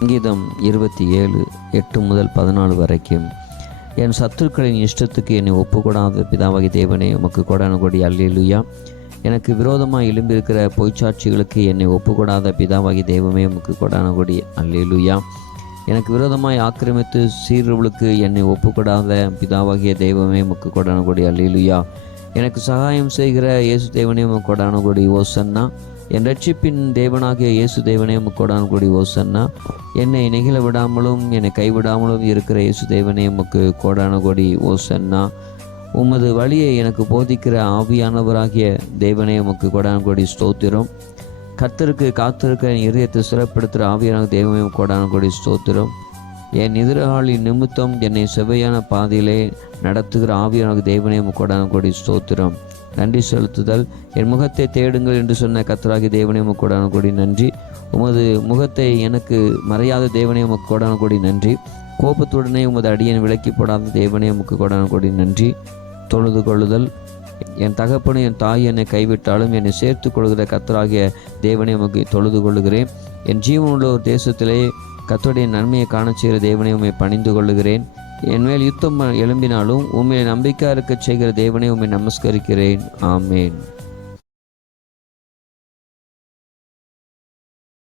சங்கீதம் இருபத்தி ஏழு எட்டு முதல் பதினாலு வரைக்கும் என் சத்துருக்களின் இஷ்டத்துக்கு என்னை ஒப்புக்கூடாத பிதாவகி தேவனே உமக்கு கொடான கொடி அல்லேலுயா. எனக்கு விரோதமாக எழும்பியிருக்கிற பொய்ச்சாட்சிகளுக்கு என்னை ஒப்புக்கூடாத பிதாவாகி தெய்வமே உமக்கு கொடான கொடி அல்லேலுயா. எனக்கு விரோதமாய் ஆக்கிரமித்து சீர்வுளுக்கு என்னை ஒப்புக்கூடாத பிதாவாகிய தெய்வமே உமக்கு கொடான கொடி அல்லேலுயா. எனக்கு சகாயம் செய்கிற இயேசு தேவனே உமக்கு கொடான கொடி ஓசன்னா. என் ரட்சிப்பின் தேவனாகிய இயேசு தேவனே உமக்கு கொடான ஓசன்னா. என்னை நெகிழ விடாமலும் என்னை கைவிடாமலும் இருக்கிற இயேசு தேவனே உமக்கு கோடான கொடி ஓசன்னா. உமது வழியை எனக்கு போதிக்கிற ஆவியானவராகிய தேவனே உமக்கு கோடான கொடி ஸ்தோத்திரம். கத்தருக்கு காத்திருக்க என் இதயத்தை சிறப்படுத்துகிற ஆவியான தேவனையும் கோடான கொடி ஸ்தோத்திரம். என் எதிராளி நிமித்தம் என்னை செவ்வையான பாதையிலே நடத்துகிற ஆவியான தேவனே முக்கோடான கோடி ஸ்தோத்திரம். நன்றி செலுத்துதல். என் முகத்தை தேடுங்கள் என்று சொன்ன கத்தராகி தேவனே முக்கோடான கோடி நன்றி. உமது முகத்தை எனக்கு மறையாத தேவனே முக்கோடான கோடி நன்றி. கோபத்துடனே உமது அடியன் விலக்கி போடாத தேவனே உமக்கு கோடான கோடி நன்றி. தொழுது கொள்ளுதல். என் தகப்பனும் என் தாய் என்னை கைவிட்டாலும் என்னை சேர்த்து கொள்கிற கத்தராகிய தேவனை உமக்கு தொழுது கொள்ளுகிறேன். என் ஜீவனுள்ள ஒரு தேசத்திலே கத்துடைய நன்மையை காணச் செய்கிற தேவனை உண்மை பணிந்து கொள்ளுகிறேன். என் மேல் யுத்தம் எழும்பினாலும் உண்மையை நம்பிக்கை இருக்கச் செய்கிற தேவனை உண்மை நமஸ்கரிக்கிறேன். ஆமேன்.